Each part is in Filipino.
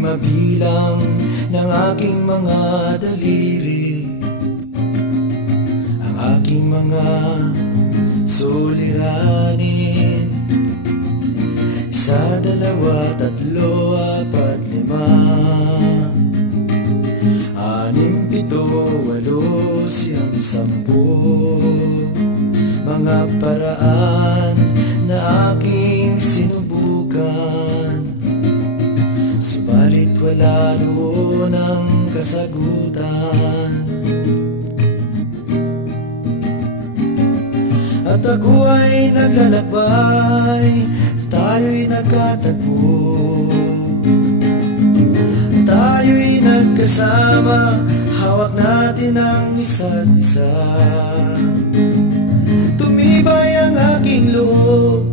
mabilang ng aking mga daliri, ang aking mga suliranin. 1, 2, 3, 4, 5, 6, 7, 8, 9, 10. Mga paraan na aking sinubukan, subalit wala roon ang kasagutan. At ako ay naglalakbay, tayo'y nagkatagpo, tayo'y nagkasama, hawak natin ang isa't isa. Tumibay ang aking loob,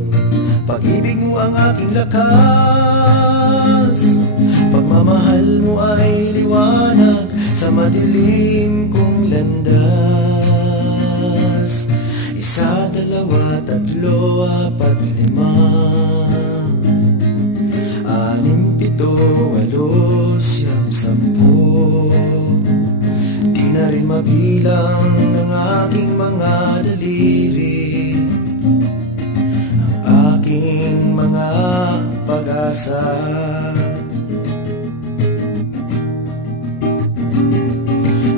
pag-ibig mo ang aking lakas, pagmamahal mo ay liwanag sa madilim kong landas. 1, 2, 3, 4, 5, 6, 7, 8, 9, 10. Di na rin mabilang ng aking mga daliri, ang aking mga pag-asa.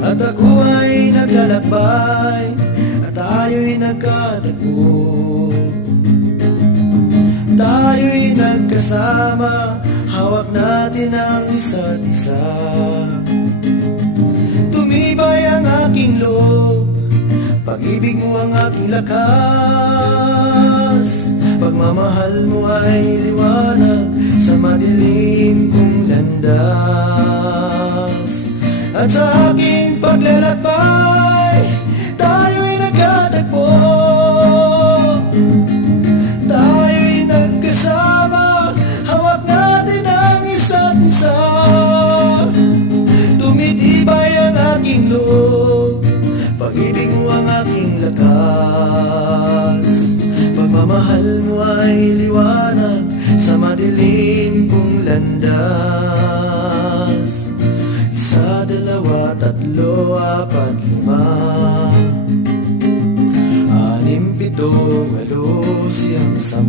At ako ay naglalakbay, at tayo'y nagkatagpo, tayo'y nagkasama, hawak natin ang isa't isa. Tumibay ang aking loob, pag-ibig mo ang aking lakas, pagmamahal mo ay liwanag sa madilim kong landas. At sa aking paglalakbay, tayo'y nagkatagpo, tayo'y nagkasama, hawak natin ang isa't isa. Tumitibay ang aking loob, pag-ibig mo ang aking lakas, pagmamahal mo ay liwanag sa madilim kong landas. 1, 2, 3, 4, 5, 6, 7, 8, 9, 10.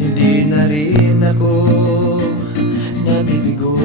Hindi na rin ako nabibigo.